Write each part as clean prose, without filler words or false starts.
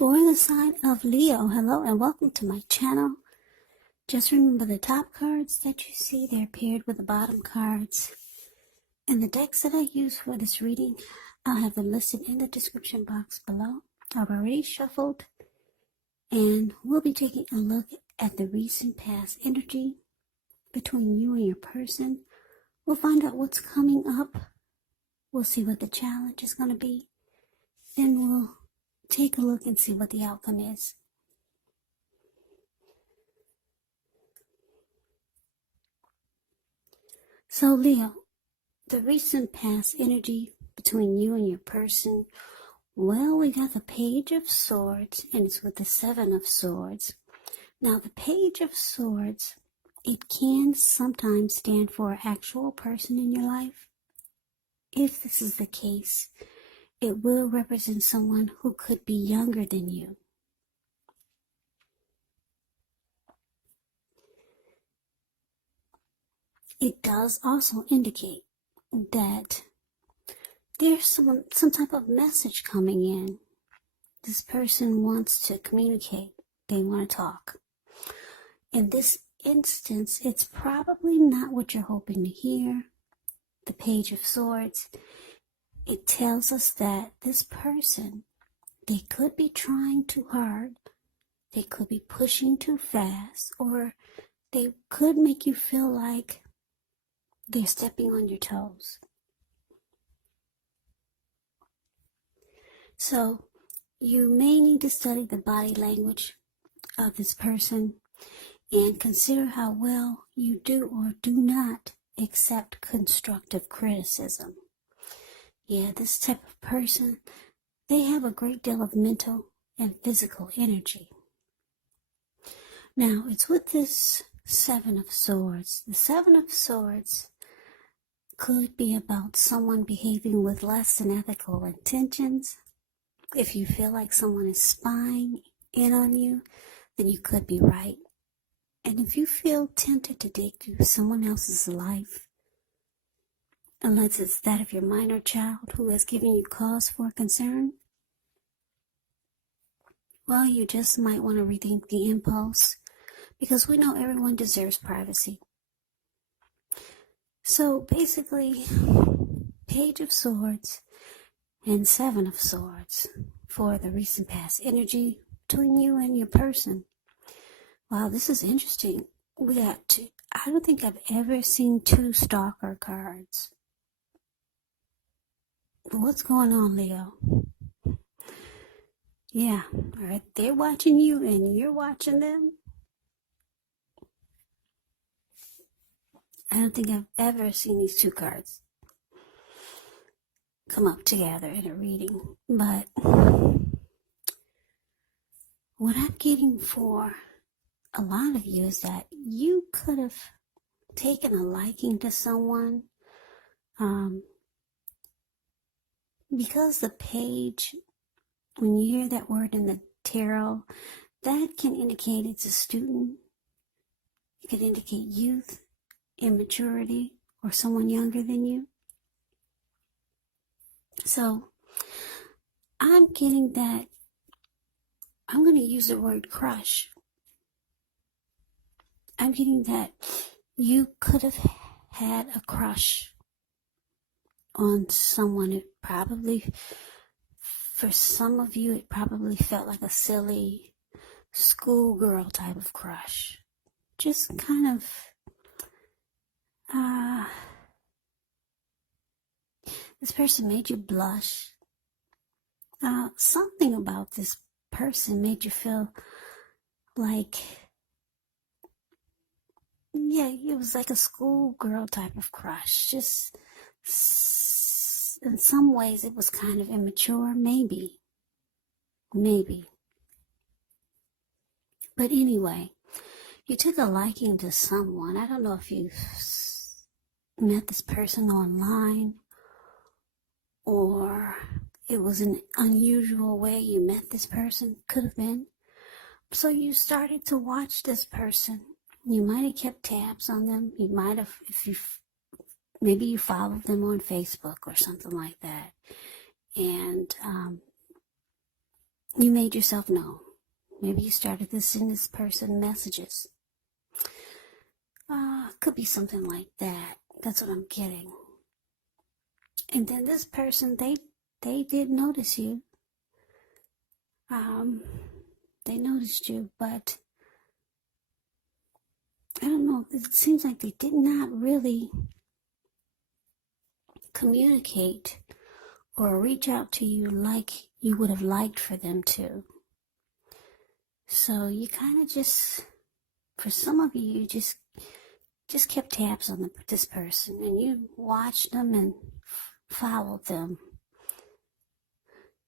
For the sign of Leo, hello and welcome to my channel. Just remember the top cards that you see, they're paired with the bottom cards. And the decks that I use for this reading, I'll have them listed in the description box below. I've already shuffled, and we'll be taking a look at the recent past energy between you and your person. We'll find out what's coming up. We'll see what the challenge is going to be. Then we'll take a look and see what the outcome is. So Leo, the recent past energy between you and your person, well, we got the Page of Swords, and it's with the Seven of Swords. Now, the Page of Swords, it can sometimes stand for an actual person in your life. If this is the case, it will represent someone who could be younger than you. It does also indicate that there's some type of message coming in. This person wants to communicate. They want to talk. In this instance, it's probably not what you're hoping to hear. The Page of Swords, it tells us that this person, they could be trying too hard, they could be pushing too fast, or they could make you feel like they're stepping on your toes. So you may need to study the body language of this person and consider how well you do or do not accept constructive criticism. Yeah, this type of person, they have a great deal of mental and physical energy. Now, it's with this Seven of Swords. The Seven of Swords could be about someone behaving with less than ethical intentions. If you feel like someone is spying in on you, then you could be right. And if you feel tempted to dig through someone else's life, unless it's that of your minor child who has given you cause for concern, well, you just might want to rethink the impulse, because we know everyone deserves privacy. So basically, Page of Swords and Seven of Swords for the recent past energy between you and your person. Wow, this is interesting. We got two. I don't think I've ever seen two stalker cards. What's going on, Leo? Yeah, all right. They're watching you and you're watching them. I don't think I've ever seen these two cards come up together in a reading. But what I'm getting for a lot of you is that you could have taken a liking to someone. Because the page, when you hear that word in the tarot, that can indicate it's a student. It could indicate youth, immaturity, or someone younger than you. So I'm getting that, I'm going to use the word crush. I'm getting that you could have had a crush on someone. It probably, for some of you, it probably felt like a silly schoolgirl type of crush. Just kind of, this person made you blush. Something about this person made you feel like, yeah, it was like a schoolgirl type of crush. Just, in some ways, it was kind of immature, maybe. But anyway, you took a liking to someone. I don't know if you met this person online, or it was an unusual way you met this person. Could have been. So you started to watch this person. You might have kept tabs on them. You might have, maybe you followed them on Facebook or something like that. And You made yourself known. Maybe you started to send this person messages. Could be something like that. That's what I'm getting. And then this person, they did notice you. They noticed you, but I don't know. It seems like they did not really communicate or reach out to you like you would have liked for them to. So you kind of just, for some of you, you just kept tabs on this person, and you watched them and followed them.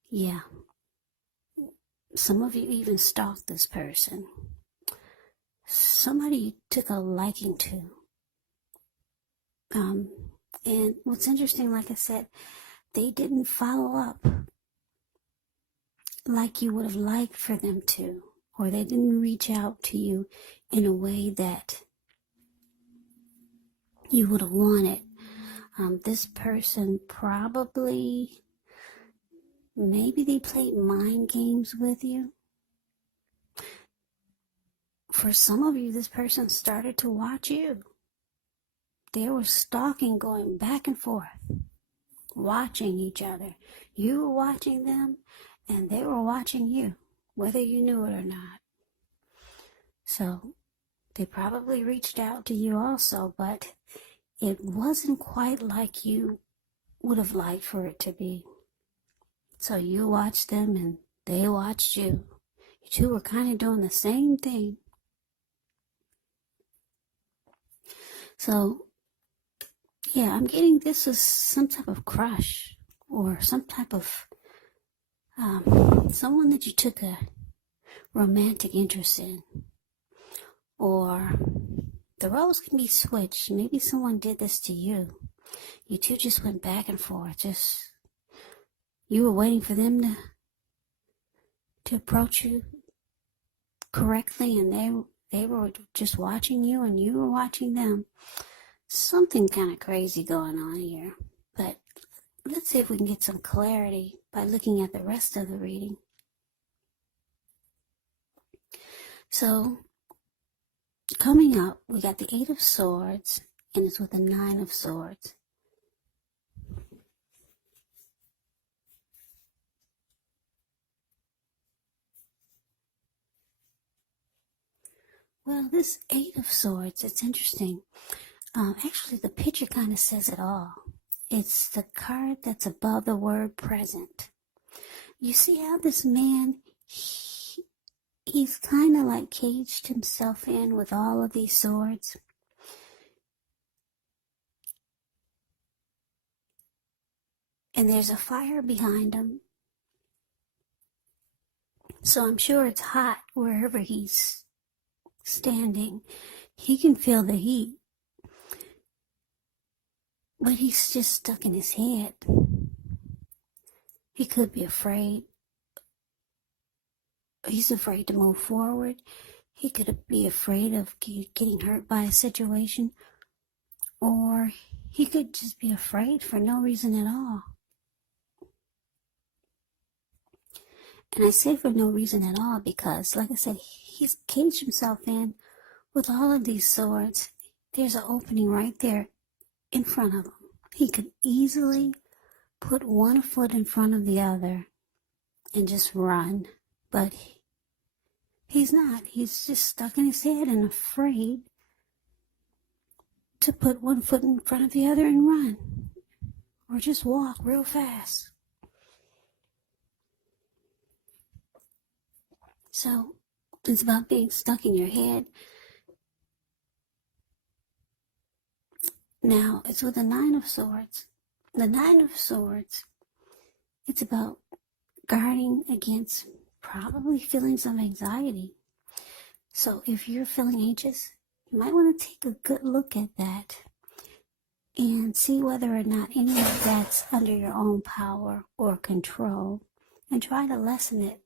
Yeah. Some of you even stalked this person. Somebody you took a liking to. And what's interesting, like I said, they didn't follow up like you would have liked for them to, or they didn't reach out to you in a way that you would have wanted. This person probably, maybe they played mind games with you. For some of you, this person started to watch you. They were stalking, going back and forth, watching each other. You were watching them, and they were watching you, whether you knew it or not. So they probably reached out to you also, but it wasn't quite like you would have liked for it to be. So you watched them and they watched you. You two were kind of doing the same thing. So, yeah, I'm getting this as some type of crush or some type of someone that you took a romantic interest in. Or the roles can be switched. Maybe someone did this to you. You two just went back and forth. You were waiting for them to approach you correctly, and they were just watching you, and you were watching them. Something kind of crazy going on here. But let's see if we can get some clarity by looking at the rest of the reading. So, coming up, we got the 8 of Swords, and it's with the 9 of Swords. Well, this 8 of Swords, it's interesting. Actually, the picture kind of says it all. It's the card that's above the word present. You see how this man, he's kind of like caged himself in with all of these swords. And there's a fire behind him. So I'm sure it's hot wherever he's standing. He can feel the heat. But he's just stuck in his head. He could be afraid. He's afraid to move forward. He could be afraid of getting hurt by a situation. Or he could just be afraid for no reason at all. And I say for no reason at all because, like I said, he's caged himself in with all of these swords. There's an opening right there in front of him. He could easily put one foot in front of the other and just run. But he's not. He's just stuck in his head and afraid to put one foot in front of the other and run. Or just walk real fast. So, it's about being stuck in your head. Now, it's with the 9 of Swords. The 9 of Swords, it's about guarding against probably feelings of anxiety. So, if you're feeling anxious, you might want to take a good look at that and see whether or not any of that's under your own power or control, and try to lessen it.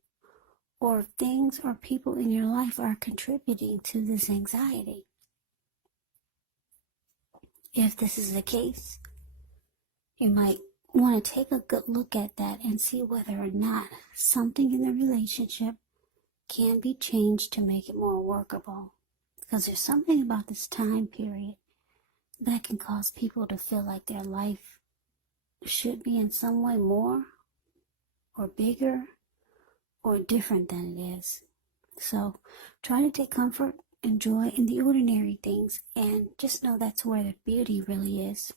Or things or people in your life are contributing to this anxiety. If this is the case, you might want to take a good look at that and see whether or not something in the relationship can be changed to make it more workable. Because there's something about this time period that can cause people to feel like their life should be in some way more or bigger or different than it is. So try to take comfort and joy in the ordinary things, and just know that's where the beauty really is.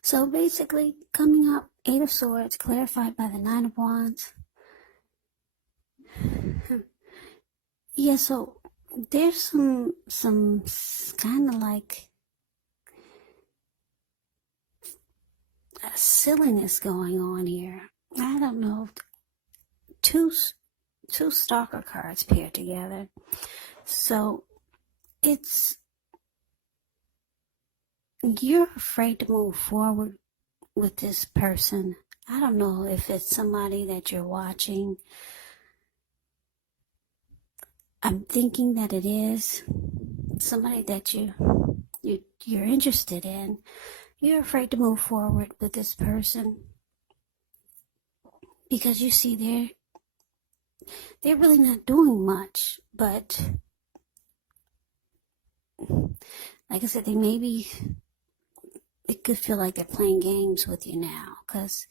So basically, coming up, 8 of Swords, clarified by the 9 of Wands. Yeah, so there's some kind of like silliness going on here. I don't know. Two stalker cards paired together. So you're afraid to move forward with this person. I don't know if it's somebody that you're watching. I'm thinking that it is somebody that you're interested in. You're afraid to move forward with this person because you see they're really not doing much, but like I said, it could feel like they're playing games with you now because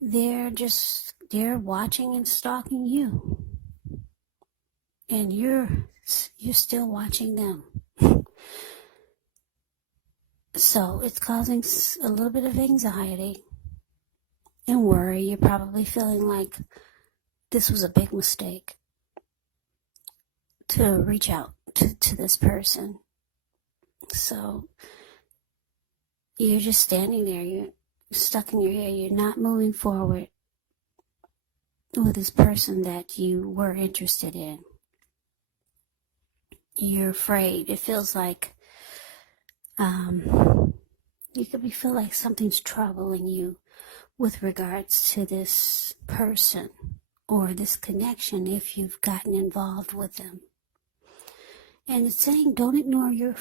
they're watching and stalking you, and you're still watching them. So it's causing a little bit of anxiety and worry. You're probably feeling like this was a big mistake to reach out to this person. So you're just standing there, you're stuck in your hair, you're not moving forward with this person that you were interested in. You're afraid. It feels like you could feel like something's troubling you with regards to this person or this connection if you've gotten involved with them. And it's saying don't ignore your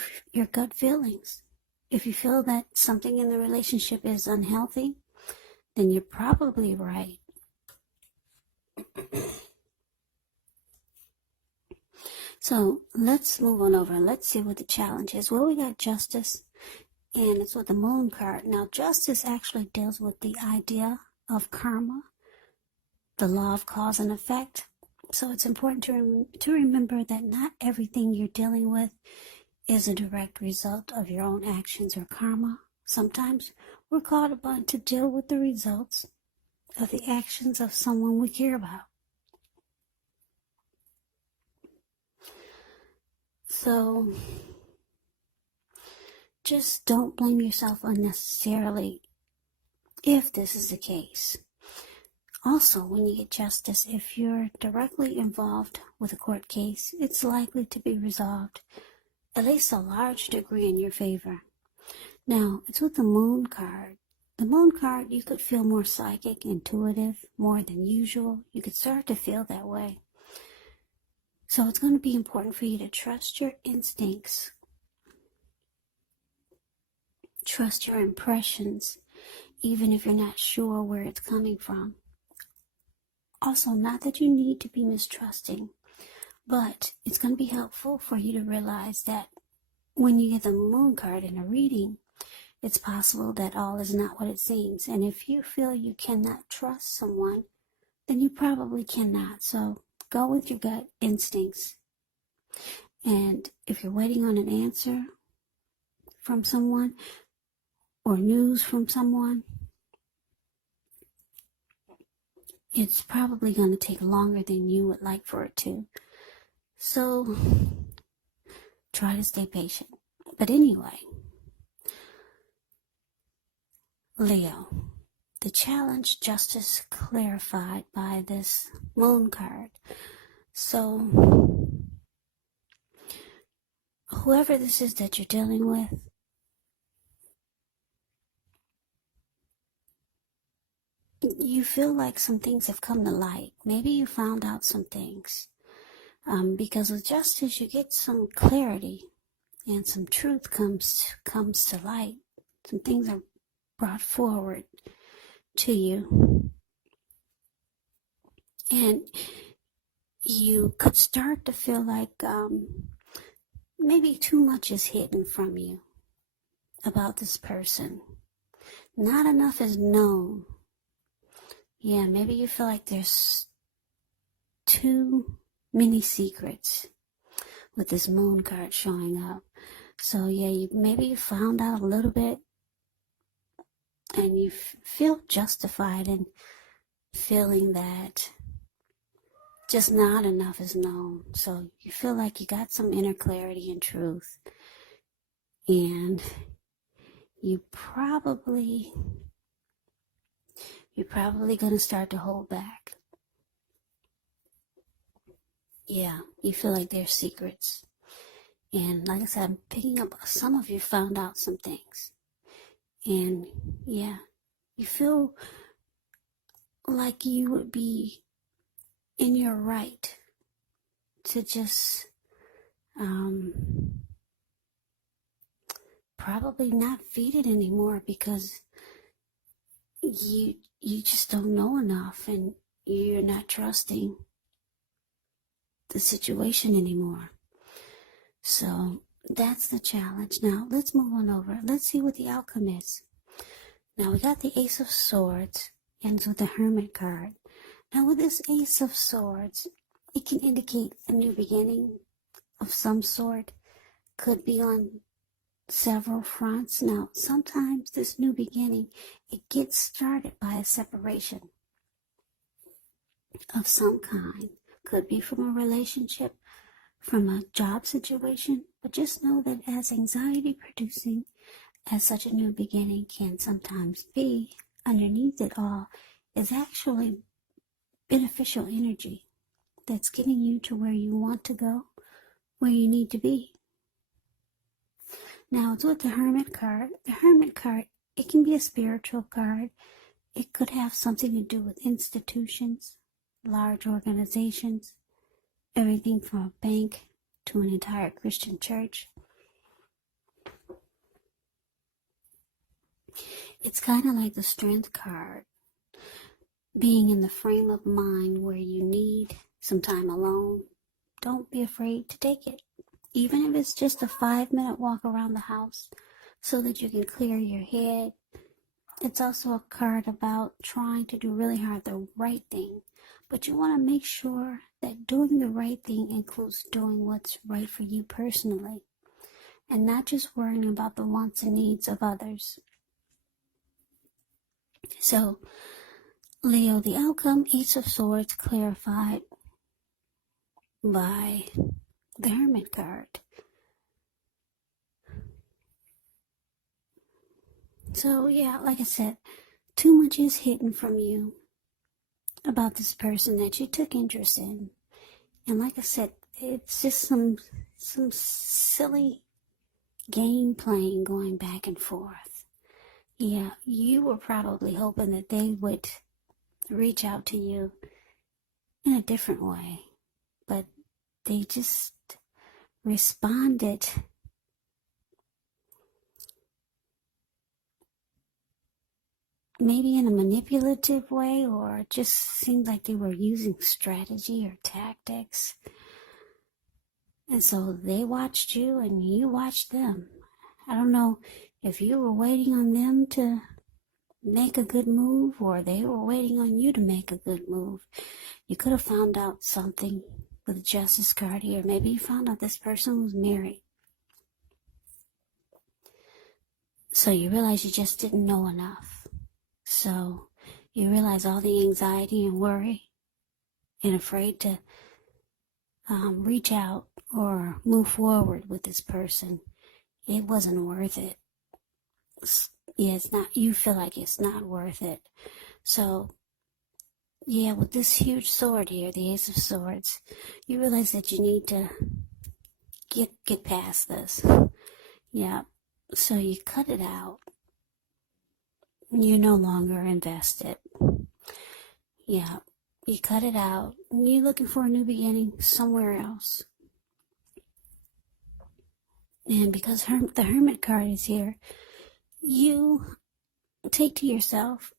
gut feelings. If you feel that something in the relationship is unhealthy, then you're probably right. So let's move on over. Let's see what the challenge is. Well, we got Justice, and it's with the Moon card. Now, Justice actually deals with the idea of karma, the law of cause and effect. So it's important to remember that not everything you're dealing with is a direct result of your own actions or karma. Sometimes we're called upon to deal with the results of the actions of someone we care about. So just don't blame yourself unnecessarily if this is the case. Also, when you get Justice, if you're directly involved with a court case, it's likely to be resolved, at least a large degree, in your favor. Now, it's with the Moon card. The Moon card, you could feel more psychic, intuitive, more than usual. You could start to feel that way. So it's going to be important for you to trust your instincts. Trust your impressions, even if you're not sure where it's coming from. Also, not that you need to be mistrusting, but it's going to be helpful for you to realize that when you get the Moon card in a reading, it's possible that all is not what it seems. And if you feel you cannot trust someone, then you probably cannot. So go with your gut instincts. And if you're waiting on an answer from someone or news from someone, it's probably going to take longer than you would like for it to. So try to stay patient. But anyway, Leo, the challenge, Justice, clarified by this Moon card. So whoever this is that you're dealing with, you feel like some things have come to light. Maybe you found out some things. Because with Justice, you get some clarity and some truth comes to light. Some things are brought forward to you. And you could start to feel like maybe too much is hidden from you about this person. Not enough is known. Yeah, maybe you feel like there's too many secrets with this moon card showing up. So yeah, maybe you found out a little bit and you feel justified in feeling that just not enough is known. So you feel like you got some inner clarity and truth. And you're probably going to start to hold back. Yeah, you feel like there's secrets. And like I said, I'm picking up, some of you found out some things. And yeah, you feel like you would be in your right to just probably not feed it anymore, because you just don't know enough and you're not trusting the situation anymore. So that's the challenge. Now let's move on over. Let's see what the outcome is. Now we got the Ace of Swords ends with the Hermit card. Now with this Ace of Swords, it can indicate a new beginning of some sort. Could be on several fronts. Now sometimes this new beginning, it gets started by a separation of some kind. Could be from a relationship, from a job situation, but just know that as anxiety producing as such a new beginning can sometimes be, underneath it all is actually beneficial energy that's getting you to where you want to go, where you need to be. Now it's with the Hermit card. The Hermit card, it can be a spiritual card. It could have something to do with institutions, large organizations, everything from a bank to an entire Christian church. It's kind of like the Strength card, being in the frame of mind where you need some time alone. Don't be afraid to take it, even if it's just a 5-minute walk around the house so that you can clear your head. It's also a card about trying to do really hard the right thing, but you want to make sure that doing the right thing includes doing what's right for you personally, and not just worrying about the wants and needs of others. So, Leo, the outcome, Ace of Swords, clarified by the Hermit card. So, yeah, like I said, too much is hidden from you about this person that you took interest in. And like I said, it's just some silly game playing going back and forth. Yeah, you were probably hoping that they would reach out to you in a different way, but they just responded maybe in a manipulative way, or just seemed like they were using strategy or tactics. And so they watched you and you watched them. I don't know if you were waiting on them to make a good move or they were waiting on you to make a good move. You could have found out something with the Justice card here. Maybe you found out this person was married. So you realize you just didn't know enough. So you realize all the anxiety and worry and afraid to reach out or move forward with this person. It wasn't worth it. Yeah, it's not, you feel like it's not worth it. So, yeah, with this huge sword here, the Ace of Swords, you realize that you need to get past this. Yeah, so you cut it out. You're no longer invested. Yeah, you cut it out. You're looking for a new beginning somewhere else. And because the Hermit card is here, you take to yourself,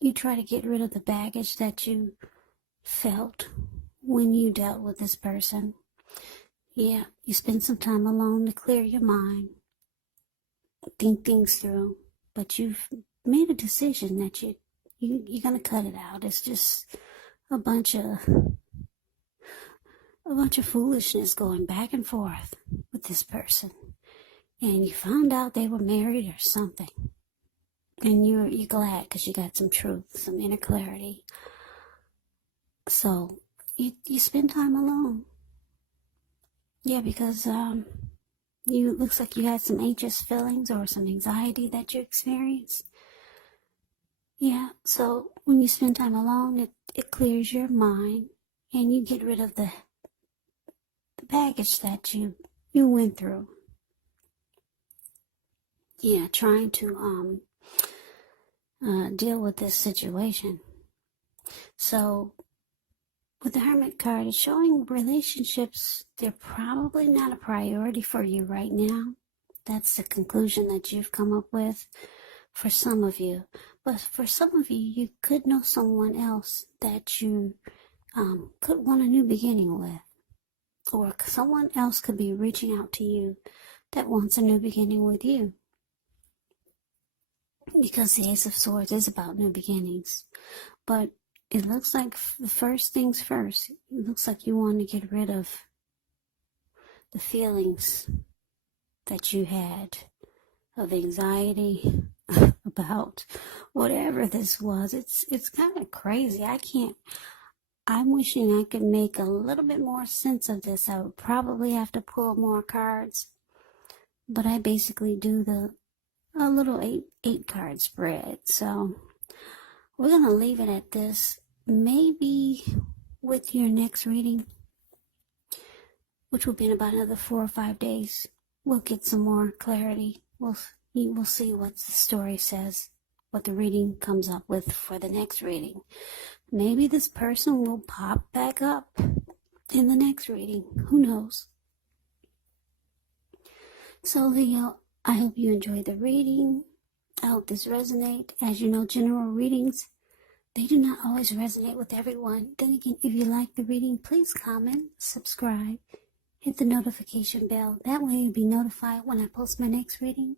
you try to get rid of the baggage that you felt when you dealt with this person. Yeah, you spend some time alone to clear your mind, think things through, but you've made a decision that you're gonna cut it out. It's just a bunch of foolishness going back and forth with this person, and you found out they were married or something, and you're glad because you got some truth, some inner clarity. So you spend time alone. Yeah, because looks like you had some anxious feelings or some anxiety that you experienced. Yeah, so when you spend time alone, it clears your mind, and you get rid of the baggage that you went through. Yeah, trying to deal with this situation. So with the Hermit card, it's showing relationships, they're probably not a priority for you right now. That's the conclusion that you've come up with for some of you. But for some of you, you could know someone else that you could want a new beginning with. Or someone else could be reaching out to you that wants a new beginning with you. Because the Ace of Swords is about new beginnings. But it looks like the first things first. It looks like you want to get rid of the feelings that you had of anxiety about whatever this was. It's kind of crazy. I'm wishing I could make a little bit more sense of this. I would probably have to pull more cards. But I basically do a little eight card spread. So we're going to leave it at this. Maybe with your next reading, which will be in about another 4 or 5 days, we'll get some more clarity. We'll see what the story says, what the reading comes up with for the next reading. Maybe this person will pop back up in the next reading. Who knows? So Leo, I hope you enjoyed the reading. I hope this resonates. As you know, general readings, they do not always resonate with everyone. Then again, if you like the reading, please comment, subscribe, hit the notification bell. That way you'll be notified when I post my next reading.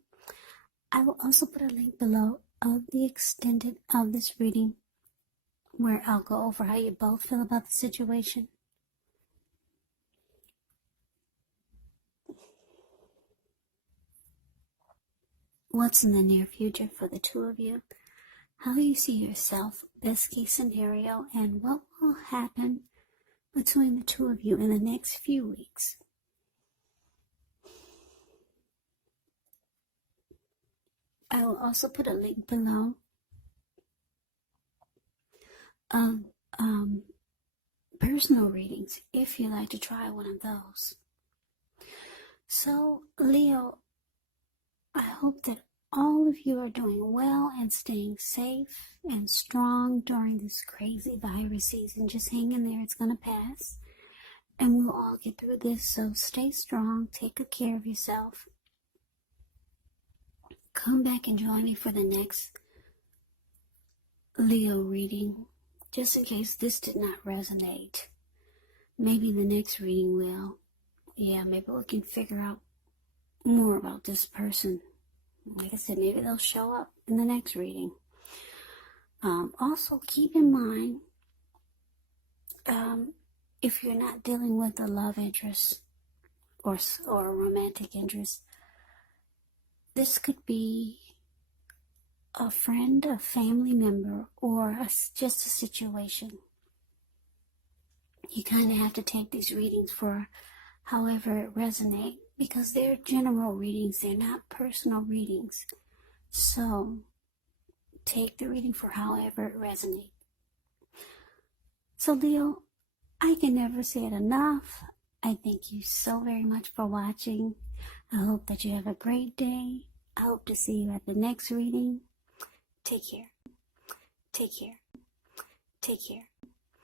I will also put a link below of the extended of this reading where I'll go over how you both feel about the situation. What's in the near future for the two of you? How you see yourself, best case scenario, and what will happen between the two of you in the next few weeks. I will also put a link below of personal readings if you like to try one of those. So, Leo, I hope that all of you are doing well and staying safe and strong during this crazy virus season. Just hang in there, it's going to pass. And we'll all get through this, so stay strong, take good care of yourself. Come back and join me for the next Leo reading, just in case this did not resonate. Maybe the next reading will. Yeah, maybe we can figure out more about this person. Like I said, maybe they'll show up in the next reading. Also, keep in mind, if you're not dealing with a love interest or a romantic interest, this could be a friend, a family member, or just a situation. You kind of have to take these readings for however it resonates, because they're general readings, they're not personal readings. So take the reading for however it resonates. So Leo, I can never say it enough. I thank you so very much for watching. I hope that you have a great day. I hope to see you at the next reading. Take care. Take care. Take care.